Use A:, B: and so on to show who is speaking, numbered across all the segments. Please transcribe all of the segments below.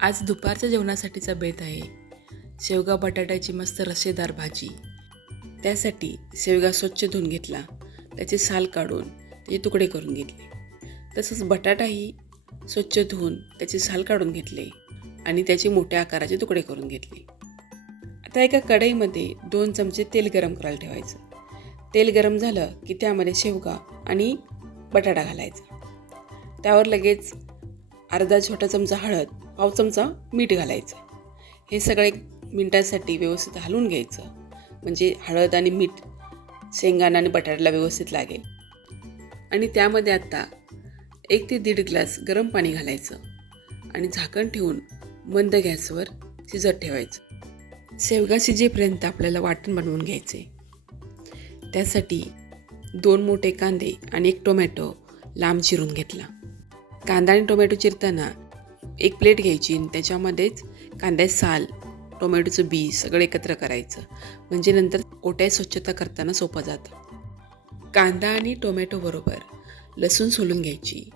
A: आज दुपारच्या जेवणासाठीचा बेत आहे. शेवगा बटाट्याची मस्त रसेदार भाजी. त्यासाठी शेवगा स्वच्छ धुवून घेतला. त्याचे साल काढून त्याचे तुकडे करून घेतले. तसंच बटाटाही स्वच्छ धुवून त्याचे साल काढून घेतले आणि त्याचे मोठ्या आकाराचे तुकडे करून घेतले. आता एका कढईमध्ये दोन चमचे तेल गरम करायला ठेवायचं. तेल गरम झालं की त्यामध्ये शेवगा आणि बटाटा घालायचा. त्यावर लगेच अर्धा छोटा चमचा हळद पाव चमचा मीठ घालायचं. हे सगळं एक मिनटासाठी व्यवस्थित हलवून घ्यायचं. म्हणजे हळद आणि मीठ शेंगाणा आणि बटाट्याला व्यवस्थित लागेल. आणि त्यामध्ये आत्ता एक ते दीड ग्लास गरम पाणी घालायचं आणि झाकण ठेवून मंद गॅसवर शिजत ठेवायचं. शेवगा शिजेपर्यंत आपल्याला वाटण बनवून घ्यायचे त्यासाठी दोन मोठे कांदे आणि एक टोमॅटो लांब चिरून घेतला. कांदा आणि टोमॅटो चिरताना एक प्लेट घ्यायची आणि त्याच्यामध्येच कांद्या साल टोमॅटोचं बी सगळं एकत्र करायचं. म्हणजे नंतर ओट्या स्वच्छता करताना सोपं जातं. कांदा आणि टोमॅटोबरोबर लसूण सोलून घ्यायची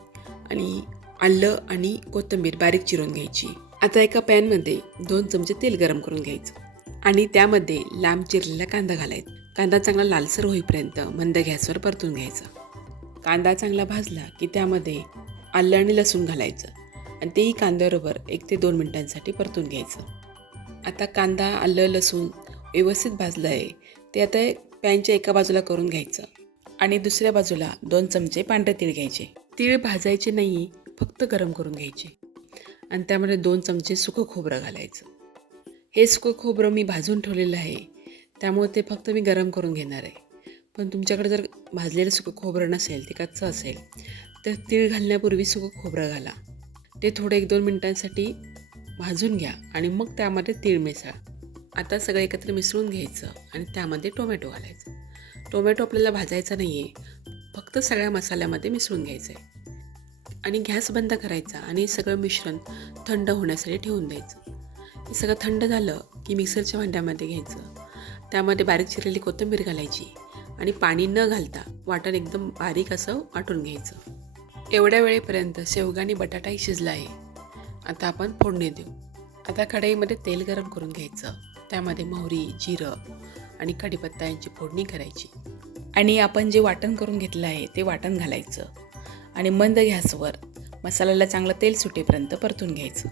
A: आणि आलं आणि कोथिंबीर बारीक चिरून घ्यायची. आता एका पॅनमध्ये दोन चमचे तेल गरम करून घ्यायचं आणि त्यामध्ये लांब चिरलेला कांदा घालायचा. कांदा चांगला लालसर होईपर्यंत मंद गॅसवर परतून घ्यायचा. कांदा चांगला भाजला की त्यामध्ये आलं आणि लसूण घालायचं. आणि तेही कांद्याबरोबर एक ते दोन मिनिटांसाठी परतून घ्यायचं. आता कांदा आलं लसूण व्यवस्थित भाजलं आहे. ते आता पॅनच्या एका बाजूला करून घ्यायचं आणि दुसऱ्या बाजूला दोन चमचे पांढरे तीळ घ्यायचे. तीळ भाजायचे नाही फक्त गरम करून घ्यायचे. आणि त्यामध्ये दोन चमचे सुकं खोबरं घालायचं. हे सुकं खोबरं मी भाजून ठेवलेलं आहे. त्यामुळे ते फक्त मी गरम करून घेणार आहे. पण तुमच्याकडे जर भाजलेलं सुकं खोबरं नसेल ते कच्चं असेल तर तीळ घालण्यापूर्वी सुकं खोबरं घाला. ते थोडं एक दोन मिनटांसाठी भाजून घ्या आणि मग त्यामध्ये तीळ मिसळा. आता सगळं एकत्र मिसळून घ्यायचं आणि त्यामध्ये टोमॅटो घालायचं. टोमॅटो आपल्याला भाजायचा नाही आहे फक्त सगळ्या मसाल्यामध्ये मिसळून घ्यायचं आहे आणि गॅस बंद करायचा आणि सगळं मिश्रण थंड होण्यासाठी ठेवून द्यायचं. हे सगळं थंड झालं की मिक्सरच्या भांड्यामध्ये घ्यायचं. त्यामध्ये बारीक चिरलेली कोथिंबीर घालायची आणि पाणी न घालता वाटण एकदम बारीक असं वाटून घ्यायचं. एवढ्या वेळेपर्यंत शेवगा आणि बटाटाही शिजला आहे. आता आपण फोडणी देऊ. आता कढईमध्ये तेल गरम करून घ्यायचं. त्यामध्ये मोहरी जिरं आणि कढीपत्ता यांची फोडणी करायची. आणि आपण जे वाटण करून घेतलं आहे ते वाटण घालायचं. आणि मंद गॅसवर मसाल्याला चांगलं तेल सुटेपर्यंत परतून घ्यायचं.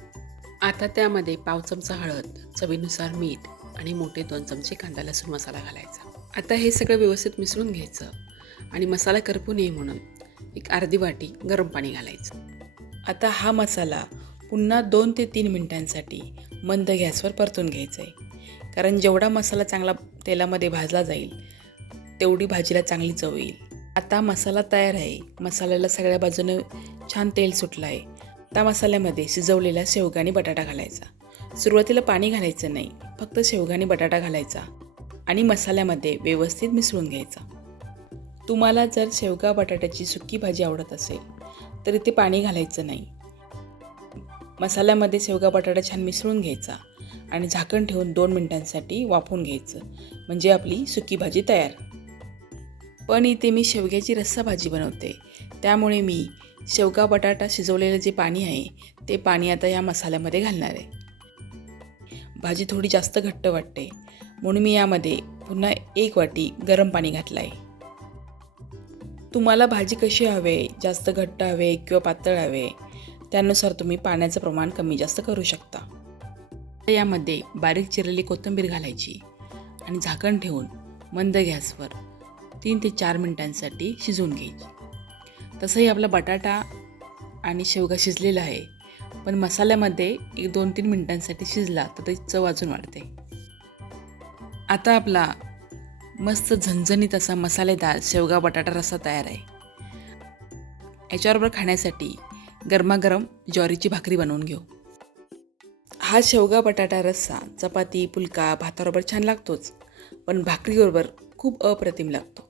A: आता त्यामध्ये पाव चमचा हळद चवीनुसार मीठ आणि मोठे दोन चमचे कांदा लसूण मसाला घालायचा. आता हे सगळं व्यवस्थित मिसळून घ्यायचं. आणि मसाला करपू नये म्हणून एक अर्धी वाटी गरम पाणी घालायचं. आता हा मसाला पुन्हा दोन ते तीन मिनटांसाठी मंद गॅसवर परतून घ्यायचा आहे. कारण जेवढा मसाला चांगला तेलामध्ये भाजला जाईल तेवढी भाजीला चांगली चव येईल. आता मसाला तयार आहे. मसाल्याला सगळ्या बाजूनं छान तेल सुटलं आहे. आता मसाल्यामध्ये शिजवलेला शेवगा आणि बटाटा घालायचा. सुरुवातीला पाणी घालायचं नाही फक्त शेवगा आणि बटाटा घालायचा आणि मसाल्यामध्ये व्यवस्थित मिसळून घ्यायचा. तुम्हाला जर शेवगा बटाट्याची सुकी भाजी आवडत असेल तर इथे पाणी घालायचं नाही. मसाल्यामध्ये शेवगा बटाटा छान मिसळून घ्यायचा आणि झाकण ठेवून दोन मिनिटांसाठी वाफवून घ्यायचं म्हणजे आपली सुकी भाजी तयार. पण इथे मी शेवग्याची रस्सा भाजी बनवते. त्यामुळे मी शेवगा बटाटा शिजवलेलं जे पाणी आहे ते पाणी आता या मसाल्यामध्ये घालणार आहे. भाजी थोडी जास्त घट्ट वाटते म्हणून मी यामध्ये पुन्हा एक वाटी गरम पाणी घातलं आहे तुम्हाला भाजी कशी हवे जास्त घट्ट हवे किंवा पातळ हवे त्यानुसार तुम्ही पाण्याचं प्रमाण कमी जास्त करू शकता. यामध्ये बारीक चिरलेली कोथिंबीर घालायची आणि झाकण ठेवून मंद गॅसवर तीन ते चार मिनिटांसाठी शिजवून घ्यायची. तसंही आपला बटाटा आणि शेवगा शिजलेला आहे पण मसाल्यामध्ये एक दोन तीन मिनिटांसाठी शिजला तर त्याची चव अजून वाढते. आता आपला मस्त झणझणीत असा मसालेदार शेवगा बटाटा रस्सा तयार आहे. याच्याबरोबर खाण्यासाठी गरमागरम ज्वारीची भाकरी बनवून घेऊ. हा शेवगा बटाटा रस्सा चपाती पुलका भाताबरोबर छान लागतोच पण भाकरीबरोबर खूप अप्रतिम लागतो.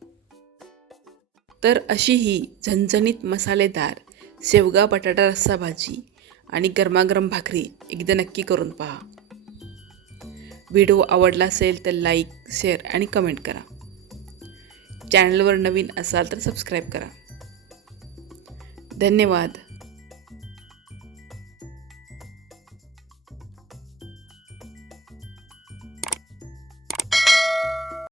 A: तर अशी ही झणझणीत मसालेदार शेवगा बटाटा रस्सा भाजी आणि गरमागरम भाकरी एकदा नक्की करून पहा. व्हिडिओ आवडला असेल तर लाईक शेअर आणि कमेंट करा. चॅनलवर नवीन असाल तर सबस्क्राईब करा. धन्यवाद.